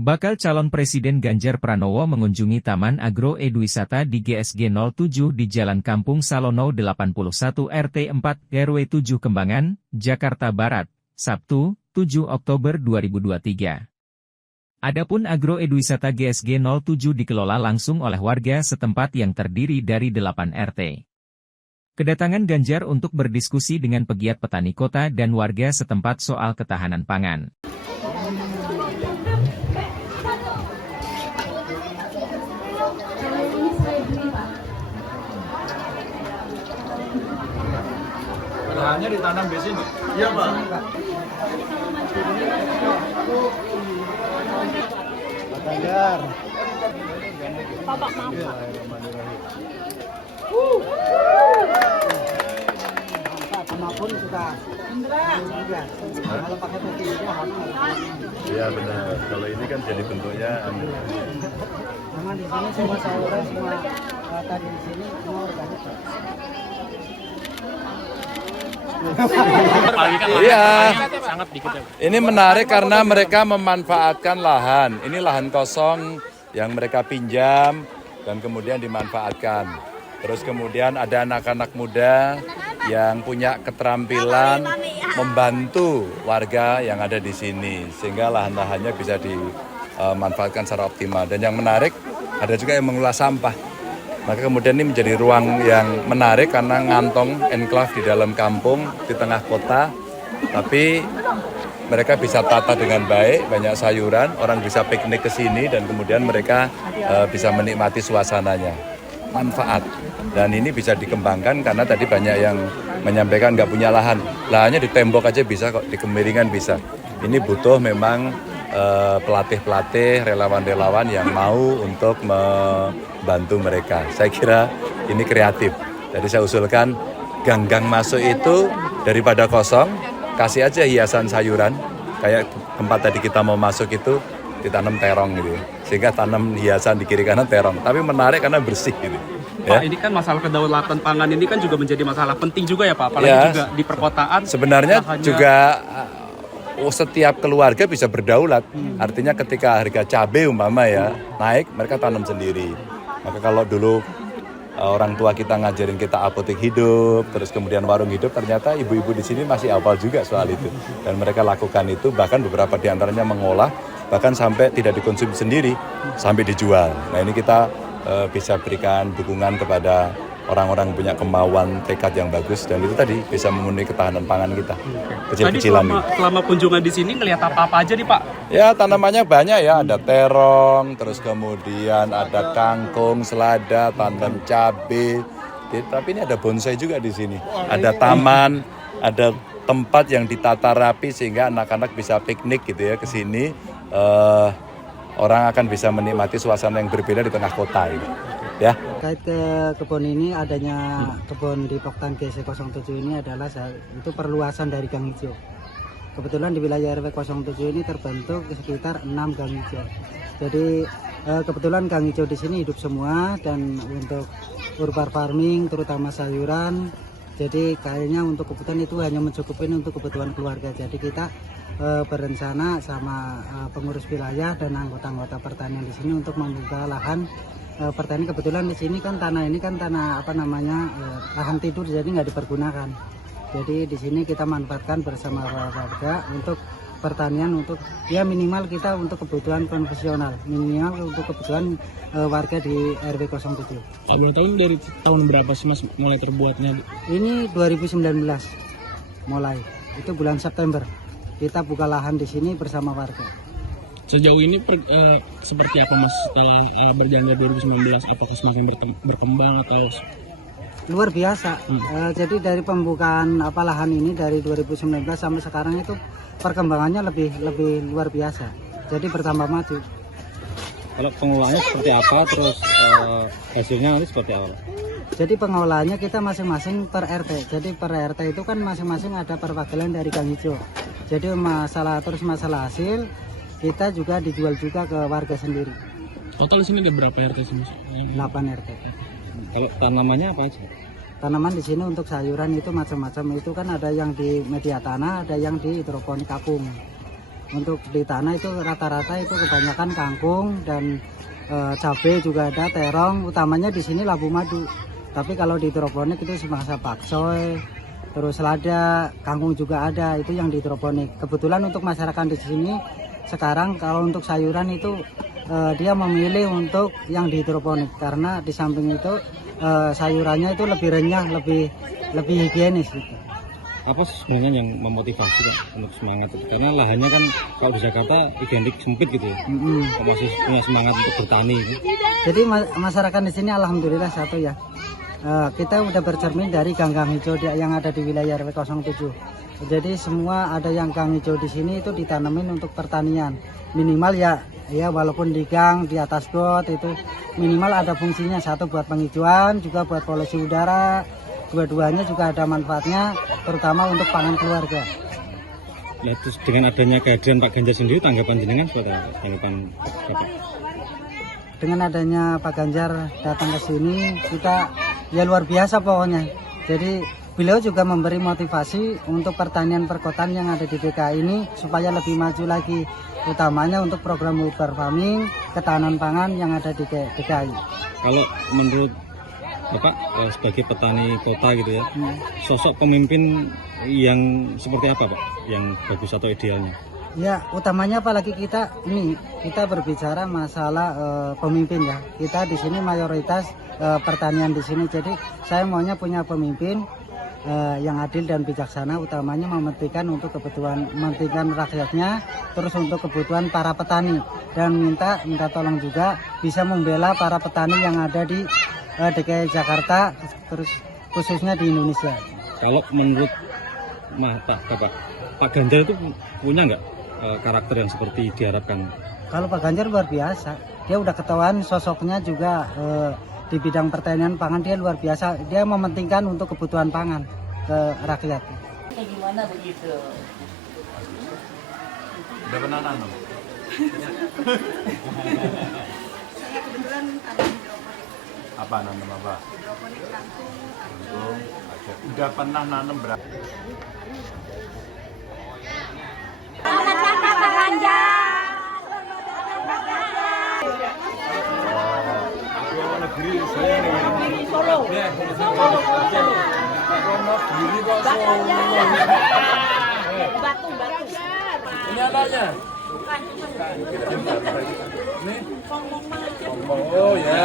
Bakal calon Presiden Ganjar Pranowo mengunjungi Taman Agro Edwisata di GSG 07 di Jalan Kampung Salono 81 RT 4 RW 7 Kembangan, Jakarta Barat, Sabtu, 7 Oktober 2023. Adapun Agro Edwisata GSG 07 dikelola langsung oleh warga setempat yang terdiri dari 8 RT. Kedatangan Ganjar untuk berdiskusi dengan pegiat petani kota dan warga setempat soal ketahanan pangan. Lahannya ditanam di sini? Iya, Pak. Pak Ganjar. Bapak maaf. Apapun suka. Kalau pakai putih itu harus. Iya benar. Kalau ini kan jadi bentuknya. Memang di sini semua sayuran semua tadi di sini semua organik. Iya. Ini menarik karena mereka memanfaatkan lahan. Ini lahan kosong yang mereka pinjam dan kemudian dimanfaatkan. Terus kemudian ada anak-anak muda yang punya keterampilan membantu warga yang ada di sini sehingga lahan-lahannya bisa dimanfaatkan secara optimal. Dan yang menarik ada juga yang mengolah sampah. Maka kemudian ini menjadi ruang yang menarik karena ngantong enclave di dalam kampung di tengah kota. Tapi mereka bisa tata dengan baik, banyak sayuran, orang bisa piknik ke sini dan kemudian mereka bisa menikmati suasananya. Manfaat. Dan ini bisa dikembangkan karena tadi banyak yang menyampaikan nggak punya lahan. Lahannya di tembok aja bisa kok, di kemiringan bisa. Ini butuh memang pelatih-pelatih, relawan-relawan yang mau untuk membantu mereka. Saya kira ini kreatif. Jadi saya usulkan gang-gang masuk itu daripada kosong, kasih aja hiasan sayuran. Kayak tempat tadi kita mau masuk itu ditanam terong gitu. Sehingga tanam hiasan di kiri kanan terong. Tapi menarik karena bersih gitu. Pak, ini kan masalah kedaulatan pangan ini kan juga menjadi masalah penting juga ya Pak, apalagi ya, juga di perkotaan. Sebenarnya juga setiap keluarga bisa berdaulat. Artinya ketika harga cabai umpama ya naik, mereka tanam sendiri. Maka kalau dulu orang tua kita ngajarin kita apotek hidup, terus kemudian warung hidup, ternyata ibu-ibu di sini masih hafal juga soal itu. Dan mereka lakukan itu, bahkan beberapa diantaranya mengolah, bahkan sampai tidak dikonsumsi sendiri, sampai dijual. Nah ini kita bisa berikan dukungan kepada orang-orang yang punya kemauan, tekad yang bagus, dan itu tadi bisa memenuhi ketahanan pangan kita. Kecil-kecilan. Tadi selama kunjungan di sini ngelihat apa-apa aja nih Pak? Ya tanamannya banyak ya, ada terong, terus kemudian ada kangkung, selada, tanam cabai. Tapi ini ada bonsai juga di sini. Ada taman, ada tempat yang ditata rapi sehingga anak-anak bisa piknik gitu ya ke sini. Orang akan bisa menikmati suasana yang berbeda di tengah kota ini. Ya. Terkait ke kebun ini, adanya kebun di Poktan GSG 07 ini adalah itu perluasan dari gang hijau. Kebetulan di wilayah RW 07 ini terbentuk sekitar 6 gang hijau. Jadi kebetulan gang hijau di sini hidup semua dan untuk urban farming terutama sayuran. Jadi kayaknya untuk kebutuhan itu hanya mencukupi untuk kebutuhan keluarga. Jadi kita berencana sama pengurus wilayah dan anggota-anggota pertanian di sini untuk membuka lahan pertanian. Kebetulan di sini kan tanah ini kan tanah lahan tidur, jadi nggak dipergunakan. Jadi di sini kita manfaatkan bersama warga untuk pertanian, untuk ya minimal kita untuk kebutuhan konvensional, minimal untuk kebutuhan warga di RW 07. Pak, boleh tahu dari tahun berapa sih Mas mulai terbuatnya? Ini 2019 mulai, itu bulan September kita buka lahan di sini bersama warga. Sejauh ini seperti apa Mas setelah berjalan dari 2019? Apakah semakin berkembang atau? Luar biasa. Jadi dari pembukaan lahan ini dari 2019 sampai sekarang itu perkembangannya lebih luar biasa. Jadi bertambah maju. Kalau pengolahannya seperti apa, terus hasilnya nanti seperti apa? Jadi pengolahannya kita masing-masing per RT. Jadi per RT itu kan masing-masing ada perwakilan dari gang hijau. Jadi masalah hasil kita juga dijual juga ke warga sendiri. Total di sini ada berapa RT sih? 8 RT. Kalau tanamannya apa aja? Tanaman di sini untuk sayuran itu macam-macam. Itu kan ada yang di media tanah, ada yang di hidroponik kapung. Untuk di tanah itu rata-rata itu kebanyakan kangkung dan cabai juga ada, terong. Utamanya di sini labu madu. Tapi kalau di hidroponik itu semangsa pakcoy, terus lada, kangkung juga ada. Itu yang di hidroponik. Kebetulan untuk masyarakat di sini sekarang kalau untuk sayuran itu dia memilih untuk yang di hidroponik karena di samping itu sayurannya itu lebih renyah, lebih higienis gitu. Apa sebenarnya yang memotivasi Pak, untuk semangat itu? Karena lahannya kan kalau di Jakarta identik sempit gitu ya. Kok masih punya semangat untuk bertani gitu? Jadi masyarakat di sini alhamdulillah satu ya. Kita udah bercermin dari gang-gang hijau yang ada di wilayah RW 07. Jadi semua ada yang gang hijau di sini itu ditanamin untuk pertanian. Minimal ya walaupun di gang, di atas got itu minimal ada fungsinya, satu buat penghijauan, juga buat polusi udara. Dua-duanya juga ada manfaatnya, terutama untuk pangan keluarga. Ya, terus dengan adanya kehadiran Pak Ganjar sendiri, tanggapan jenengan seperti apa? Tanggapan Bapak? Dengan adanya Pak Ganjar datang ke sini, kita ya luar biasa pokoknya. Jadi beliau juga memberi motivasi untuk pertanian perkotaan yang ada di DKI ini supaya lebih maju lagi, utamanya untuk program urban farming, ketahanan pangan yang ada di DKI. Kalau menurut Bapak sebagai petani kota gitu ya, sosok pemimpin yang seperti apa Pak? Yang bagus atau idealnya? Ya, utamanya apalagi kita berbicara masalah pemimpin ya. Kita di sini mayoritas pertanian di sini. Jadi saya maunya punya pemimpin yang adil dan bijaksana, utamanya mementingkan rakyatnya, terus untuk kebutuhan para petani, dan minta tolong juga bisa membela para petani yang ada di DKI Jakarta, terus khususnya di Indonesia. Kalau menurut mata Bapak, Pak Ganjar itu punya nggak karakter yang seperti diharapkan? Kalau Pak Ganjar luar biasa, dia udah ketahuan sosoknya juga di bidang pertanian pangan, dia luar biasa. Dia mementingkan untuk kebutuhan pangan ke rakyat. Gimana begitu? Udah pernah nanam? Saya kebetulan ada hidroponik. Apa nanam apa? Hidroponik kangkung. Udah pernah nanam berapa? Selamat datang Pak Ganjar. Negeri saya nih. Solo. Negeri kok Batu. Ini anaknya. Ini. Oh ya.